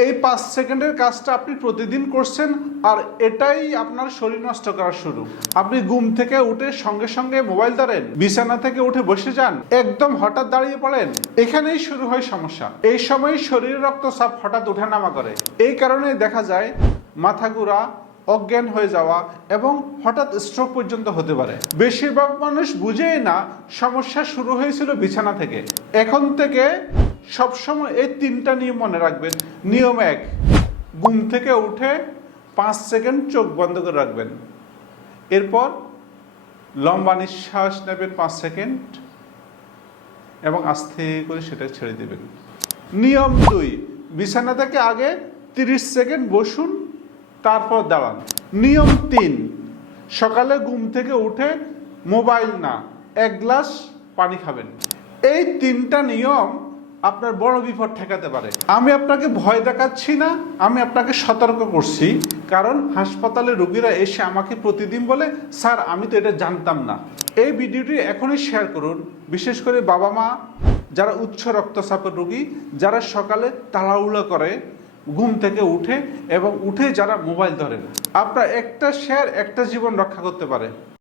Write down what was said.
এই 5 সেকেন্ডের কাজটা আপনি প্রতিদিন করছেন, আর এটাই আপনার শরীর নষ্ট করা শুরু। আপনি ঘুম থেকে উঠে সঙ্গে সঙ্গে মোবাইল ধরেন, বিছানা থেকে উঠে বসে যান, একদম হঠাৎ দাঁড়িয়ে পড়েন, এখানেই শুরু হয় সমস্যা। এই সময় শরীরের রক্তচাপ হঠাৎ ওঠানামা করে। এই কারণে দেখা যায় মাথা ঘোরা, অজ্ঞান হয়ে যাওয়া এবং হঠাৎ স্ট্রোক পর্যন্ত হতে পারে। বেশিরভাগ মানুষ বুঝেই না সমস্যা শুরু হয়েছিল বিছানা থেকে। এখন থেকে সবসময় এই 3টা নিয়ম মনে রাখবেন। নিয়ম 1, ঘুম থেকে উঠে 5 সেকেন্ড চোখ বন্ধ করে রাখবেন। এরপর লম্বা নিঃশ্বাস নেবেন 5 সেকেন্ড এবং আস্তে করে সেটা ছেড়ে দেবেন। নিয়ম 2, বিছানা থেকে আগে 30 সেকেন্ড বসুন, তারপর দাঁড়ান। নিয়ম 3, সকালে ঘুম থেকে উঠে মোবাইল না, 1 গ্লাস পানি খাবেন। এই 3টা নিয়ম আপনার বড় বিপদ ঠেকাতে পারে। আমি আপনাকে ভয় দেখাচ্ছি না, আমি আপনাকে সতর্ক করছি। কারণ হাসপাতালে রোগীরা এসে আমাকে প্রতিদিন বলে, স্যার আমি তো এটা জানতাম না। এই ভিডিওটি এখনই শেয়ার করুন, বিশেষ করে বাবা মা যারা উচ্চ রক্তচাপের রোগী, যারা সকালে তাড়াহুড়ো করে ঘুম থেকে উঠে এবং উঠে যারা মোবাইল ধরেন। আপনার একটা শেয়ার একটা জীবন রক্ষা করতে পারে।